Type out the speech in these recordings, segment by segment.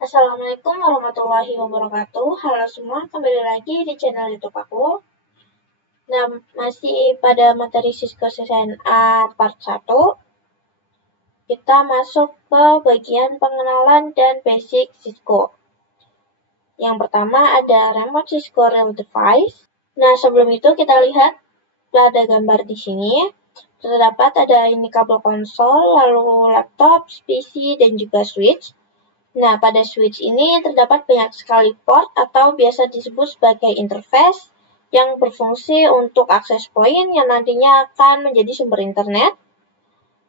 Assalamualaikum warahmatullahi wabarakatuh. Halo semua, kembali lagi di channel YouTube aku. Nah, masih pada materi Cisco CCNA part 1. Kita masuk ke bagian pengenalan dan basic Cisco. Yang pertama ada remote Cisco Real Device. Nah, sebelum itu kita lihat ada gambar di sini. Terdapat ada ini kabel konsol, lalu laptop, PC, dan juga switch. Nah, pada switch ini terdapat banyak sekali port atau biasa disebut sebagai interface yang berfungsi untuk akses point yang nantinya akan menjadi sumber internet.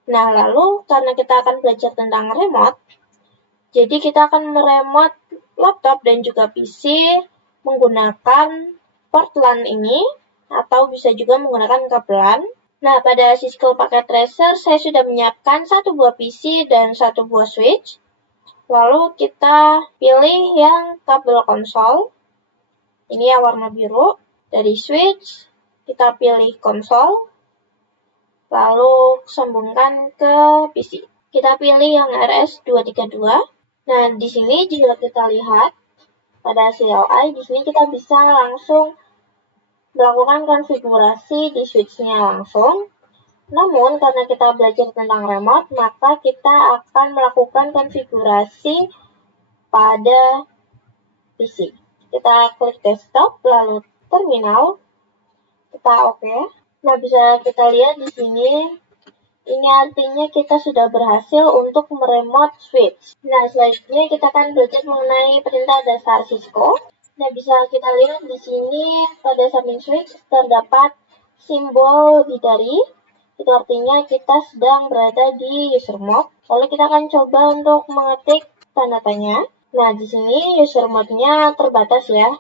Nah, lalu karena kita akan belajar tentang remote, jadi kita akan meremote laptop dan juga PC menggunakan port LAN ini atau bisa juga menggunakan kabel LAN. Nah, pada Cisco Packet Tracer saya sudah menyiapkan satu buah PC dan satu buah switch. Lalu kita pilih yang kabel konsol, ini yang warna biru. Dari switch, kita pilih konsol, lalu sambungkan ke PC. Kita pilih yang RS232. Nah, di sini jika kita lihat pada CLI, di sini kita bisa langsung melakukan konfigurasi di switch-nya langsung. Namun, karena kita belajar tentang remote, maka kita akan melakukan konfigurasi pada PC. Kita klik desktop, lalu terminal, kita OK. Nah, bisa kita lihat di sini, ini artinya kita sudah berhasil untuk meremote switch. Nah, selanjutnya kita akan belajar mengenai perintah dasar Cisco. Nah, bisa kita lihat di sini pada samping switch terdapat simbol bidari. Itu artinya kita sedang berada di user mode. Lalu kita akan coba untuk mengetik tanda tanya. Nah, di sini user mode-nya terbatas ya.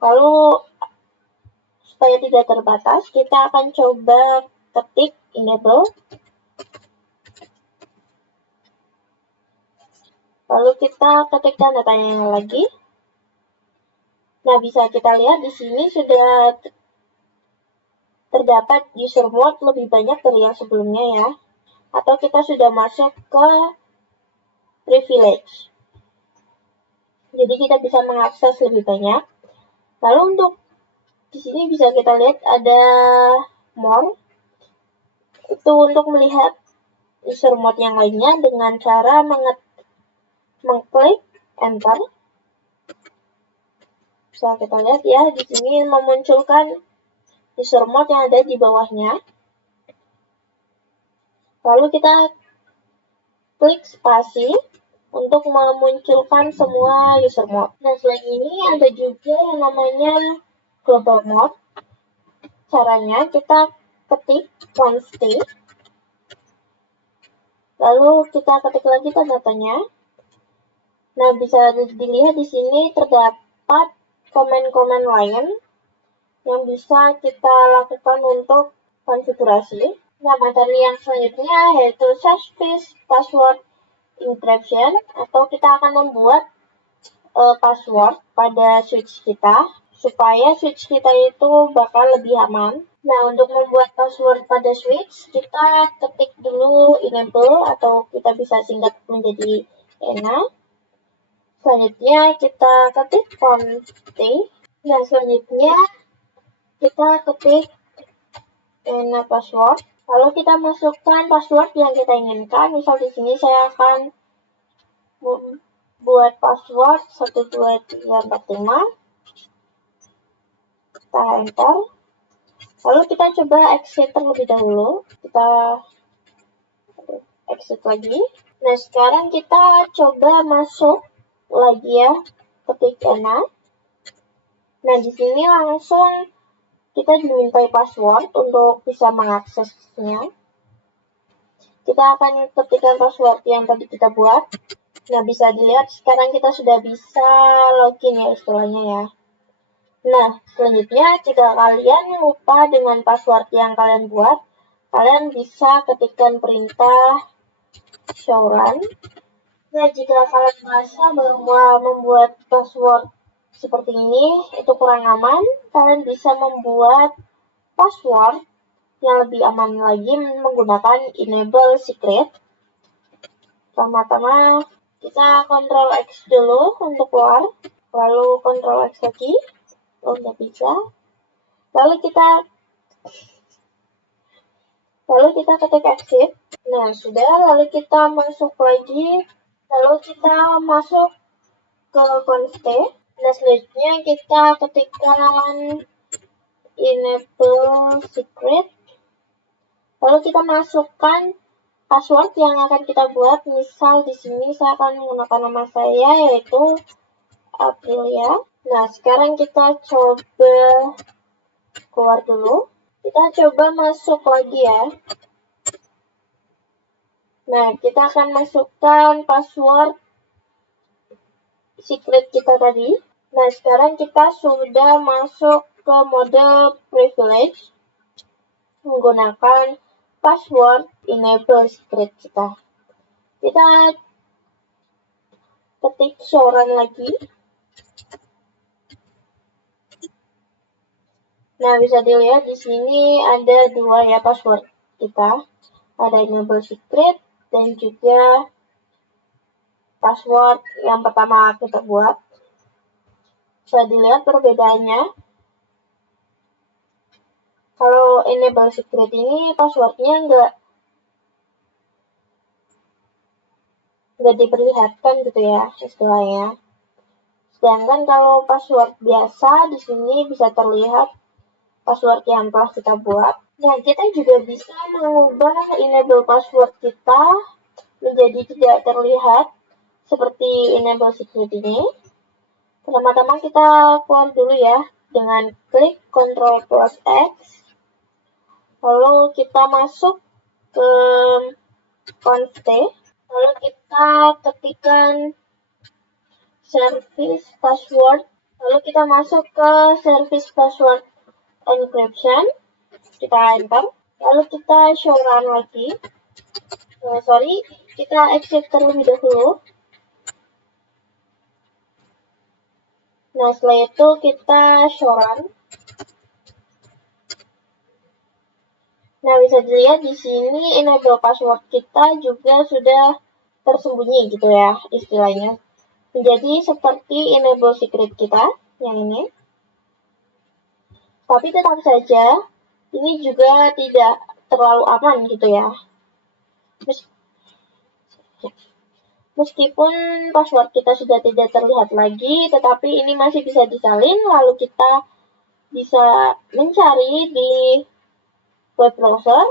Lalu, supaya tidak terbatas, kita akan coba ketik enable. Lalu kita ketik tanda tanya lagi. Nah, bisa kita lihat di sini sudah terdapat user mode lebih banyak dari yang sebelumnya ya. Atau kita sudah masuk ke privilege. Jadi kita bisa mengakses lebih banyak. Lalu untuk di sini bisa kita lihat ada more. Itu untuk melihat user mode yang lainnya dengan cara mengklik enter. Bisa kita lihat ya, di sini memunculkan user mode yang ada di bawahnya. Lalu kita klik spasi untuk memunculkan semua user mode. Nah, selain ini ada juga yang namanya global mode. Caranya kita ketik const, lalu kita ketik lagi tanda tanya. Nah, bisa dilihat di sini terdapat komen-komen lain yang bisa kita lakukan untuk konfigurasi. Nah, materi yang selanjutnya yaitu service password encryption, atau kita akan membuat password pada switch kita supaya switch kita itu bakal lebih aman. Nah, untuk membuat password pada switch, kita ketik dulu enable atau kita bisa singkat menjadi ENA. Selanjutnya kita ketik const. Nah, selanjutnya kita ketik ENA password. Lalu kita masukkan password yang kita inginkan. Misal di sini saya akan buat password 12345. Kita enter. Lalu kita coba exit terlebih dahulu. Kita exit lagi. Nah, sekarang kita coba masuk lagi ya, ketik ENA. Nah, di sini langsung kita dimintai password untuk bisa mengaksesnya. Kita akan ketikkan password yang tadi kita buat. Nah, bisa dilihat sekarang kita sudah bisa login ya istilahnya ya. Nah, selanjutnya jika kalian lupa dengan password yang kalian buat, kalian bisa ketikkan perintah show run. Nah, jika kalian merasa bahwa membuat password seperti ini itu kurang aman, kalian bisa membuat password yang lebih aman lagi menggunakan enable secret. Pertama-tama Kita Ctrl X dulu untuk keluar, lalu Ctrl X lagi. Oh, nggak bisa. Lalu kita ketik exit. Nah, sudah. Lalu kita masuk lagi. Lalu kita masuk ke conste. Nah, selanjutnya kita ketikkan enable secret. Lalu kita masukkan password yang akan kita buat. Misal di sini saya akan menggunakan nama saya, yaitu Aprilia. Nah, sekarang kita coba keluar dulu. Kita coba masuk lagi ya. Nah, kita akan masukkan password secret kita tadi. Nah, sekarang kita sudah masuk ke mode privilege menggunakan password enable secret kita. Kita ketik showrun lagi. Nah, bisa dilihat di sini ada dua ya password kita. Ada enable secret dan juga password yang pertama kita buat. Bisa dilihat perbedaannya. Kalau enable secret ini passwordnya nggak diperlihatkan gitu ya istilahnya. Sedangkan kalau password biasa di sini bisa terlihat password yang telah kita buat. Nah, kita juga bisa mengubah enable password kita menjadi tidak terlihat seperti enable secret ini. Pertama-tama kita keluar dulu ya dengan klik Ctrl plus X. Lalu kita masuk ke conste. Lalu kita ketikkan service password. Lalu kita masuk ke service password encryption. Kita enter. Lalu kita showrun lagi. Kita exit terlebih dahulu. Nah, setelah itu kita showrun. Nah, bisa dilihat di sini enable password kita juga sudah tersembunyi gitu ya istilahnya. Menjadi seperti enable secret kita yang ini. Tapi tetap saja ini juga tidak terlalu aman gitu ya. Meskipun password kita sudah tidak terlihat lagi, tetapi ini masih bisa disalin, lalu kita bisa mencari di web browser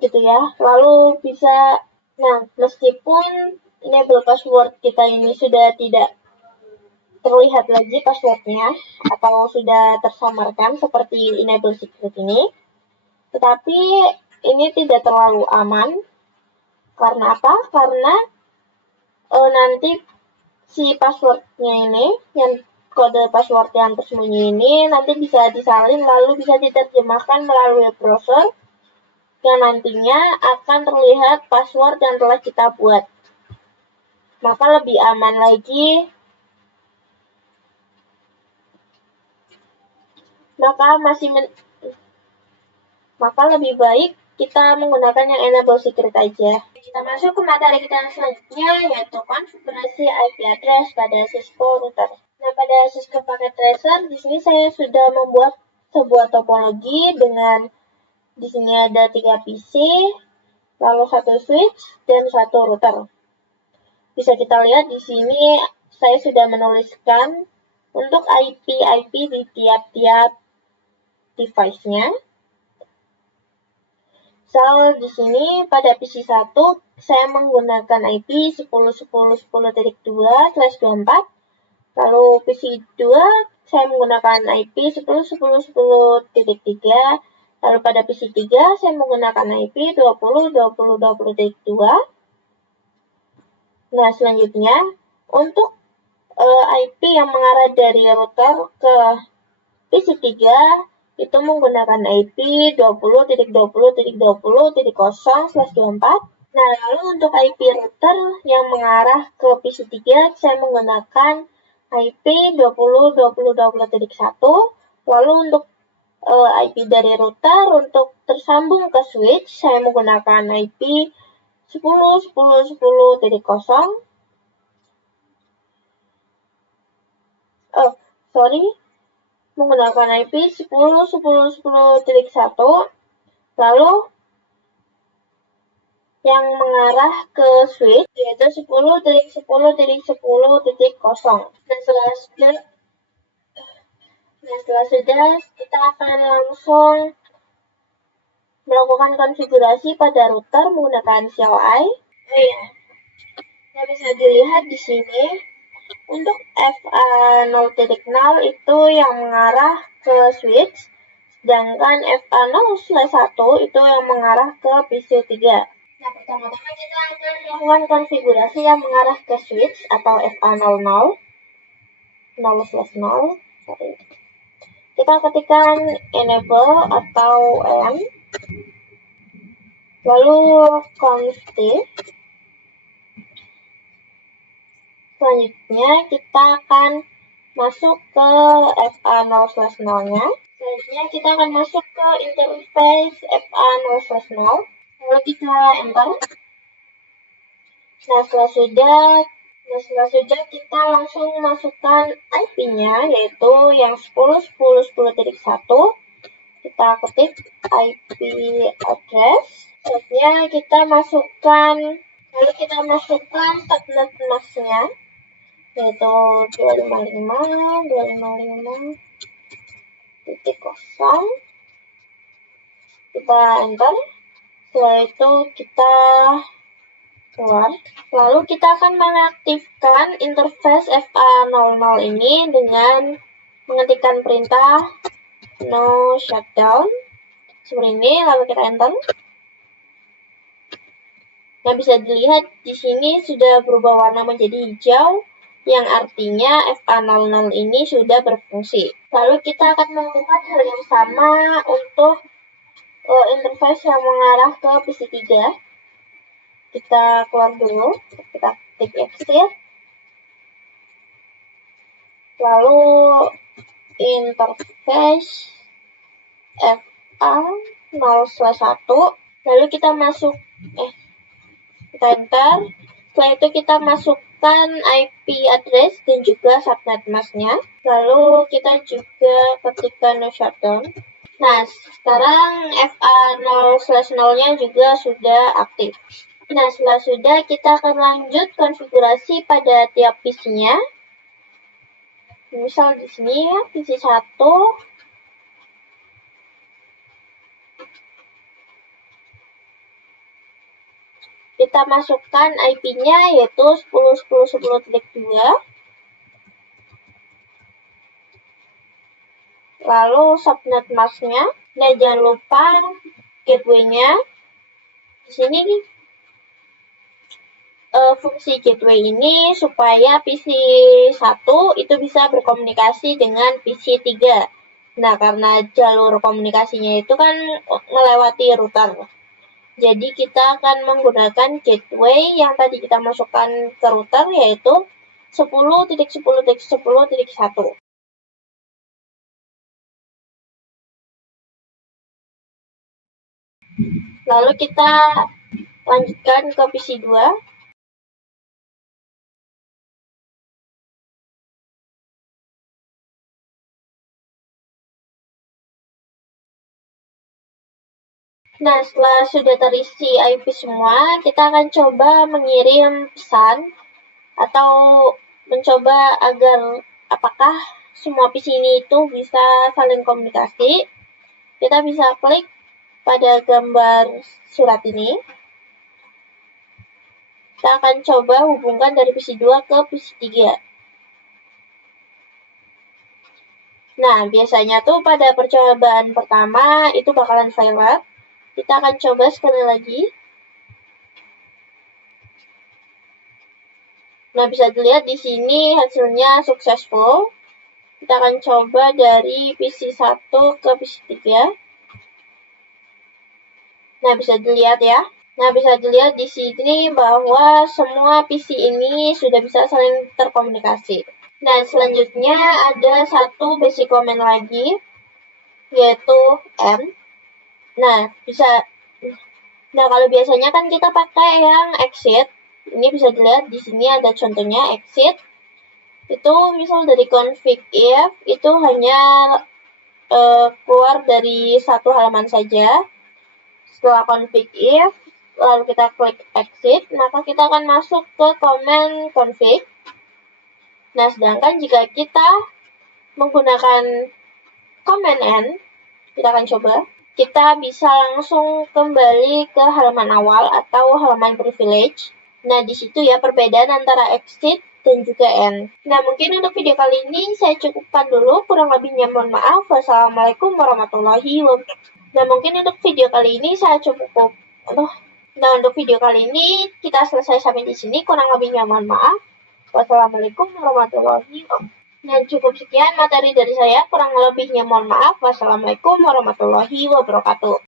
gitu ya. Lalu bisa, nah meskipun enable password kita ini sudah tidak terlihat lagi passwordnya atau sudah tersamarkan seperti enable secret ini, tetapi ini tidak terlalu aman. Karena apa? Karena nanti si passwordnya ini, yang kode password yang tersembunyi ini nanti bisa disalin lalu bisa diterjemahkan melalui browser yang nantinya akan terlihat password yang telah kita buat. Maka lebih aman lagi, maka lebih baik kita menggunakan yang enable secret aja. Kita masuk ke materi kita yang selanjutnya, yaitu konfigurasi IP address pada Cisco router. Nah, pada Cisco Packet Tracer, di sini saya sudah membuat sebuah topologi dengan di sini ada 3 PC, lalu 1 switch dan 1 router. Bisa kita lihat di sini saya sudah menuliskan untuk IP di tiap-tiap device-nya. Misal di sini pada PC 1 saya menggunakan IP 10.10.10.2/24. Lalu PC 2 saya menggunakan IP 10.10.10.3. Lalu pada PC 3 saya menggunakan IP 20.20.20.2. Nah, selanjutnya untuk IP yang mengarah dari router ke PC 3 itu menggunakan IP 20.20.20.0/24. Nah, lalu untuk IP router yang mengarah ke PC 3 saya menggunakan IP 20.20.20.1. Lalu untuk IP dari router untuk tersambung ke switch saya menggunakan IP 10.10.10.0. menggunakan IP 10.10.10.1, lalu yang mengarah ke switch yaitu 10.10.10.0. Setelah sudah, kita akan langsung melakukan konfigurasi pada router menggunakan CLI. Nah, bisa dilihat di sini untuk FA0.0 itu yang mengarah ke switch, sedangkan FA0/1 itu yang mengarah ke PC3. Nah, pertama-tama kita akan melakukan konfigurasi yang mengarah ke switch atau FA00, 0/0. Kita ketikkan enable atau M, lalu config. Selanjutnya kita akan masuk ke FA0/0-nya. Selanjutnya kita akan masuk ke interface FA0/0. Lalu kita enter. Nah, setelah sudah kita langsung masukkan IP-nya yaitu yang 10.10.10.1. Kita ketik IP address. Selanjutnya kita masukkan subnet mask-nya yaitu 255.255.0. Kita enter. Setelah itu kita keluar. Lalu kita akan mengaktifkan interface FA00 ini dengan mengetikkan perintah no shutdown seperti ini, lalu kita enter. Nah, bisa dilihat di sini sudah berubah warna menjadi hijau, yang artinya FA00 ini sudah berfungsi. Lalu kita akan melakukan hal yang sama untuk interface yang mengarah ke PC3. Kita keluar dulu, kita klik exit, lalu interface FA0/1, lalu kita kita enter. Setelah itu kita masukkan IP address dan juga subnet mask-nya, lalu kita juga ketikkan no shutdown. Nah, sekarang FA0/0-nya juga sudah aktif. Nah, setelah sudah, kita akan lanjut konfigurasi pada tiap PC-nya. Misal di sini ya, PC 1. Kita masukkan IP-nya yaitu 10.10.10.2. Lalu subnet mask-nya. Nah, jangan lupa gateway-nya. Di sini fungsi gateway ini supaya PC 1 itu bisa berkomunikasi dengan PC 3. Nah, karena jalur komunikasinya itu kan melewati router. Jadi kita akan menggunakan gateway yang tadi kita masukkan ke router yaitu 10.10.10.1. Lalu kita lanjutkan ke PC 2. Nah, setelah sudah terisi IP semua, kita akan coba mengirim pesan atau mencoba agar apakah semua PC ini itu bisa saling komunikasi. Kita bisa klik pada gambar surat ini. Kita akan coba hubungkan dari PC 2 ke PC 3. Nah, biasanya tuh pada percobaan pertama itu bakalan failure. Kita akan coba sekali lagi. Nah, bisa dilihat di sini hasilnya successful. Kita akan coba dari PC 1 ke PC 3. Nah, bisa dilihat ya. Nah, bisa dilihat di sini bahwa semua PC ini sudah bisa saling terkomunikasi. Nah, selanjutnya ada satu basic command lagi, yaitu M. Nah, kalau biasanya kan kita pakai yang exit. Ini bisa dilihat di sini ada contohnya exit. Itu misal dari config if itu hanya keluar dari satu halaman saja. Setelah config if, lalu kita klik exit, maka kita akan masuk ke command config. Nah, sedangkan jika kita menggunakan command N, kita akan coba, kita bisa langsung kembali ke halaman awal atau halaman privilege. Nah, di situ ya perbedaan antara exit dan juga N. Nah, mungkin untuk video kali ini saya cukupkan dulu, kurang lebihnya mohon maaf. Wassalamualaikum warahmatullahi wabarakatuh. Nah, mungkin untuk video kali ini saya cukup. Nah, untuk video kali ini kita selesai sampai di sini, kurang lebihnya mohon maaf. Wassalamualaikum warahmatullahi wabarakatuh. Nah, cukup sekian materi dari saya, kurang lebihnya mohon maaf. Wassalamualaikum warahmatullahi wabarakatuh.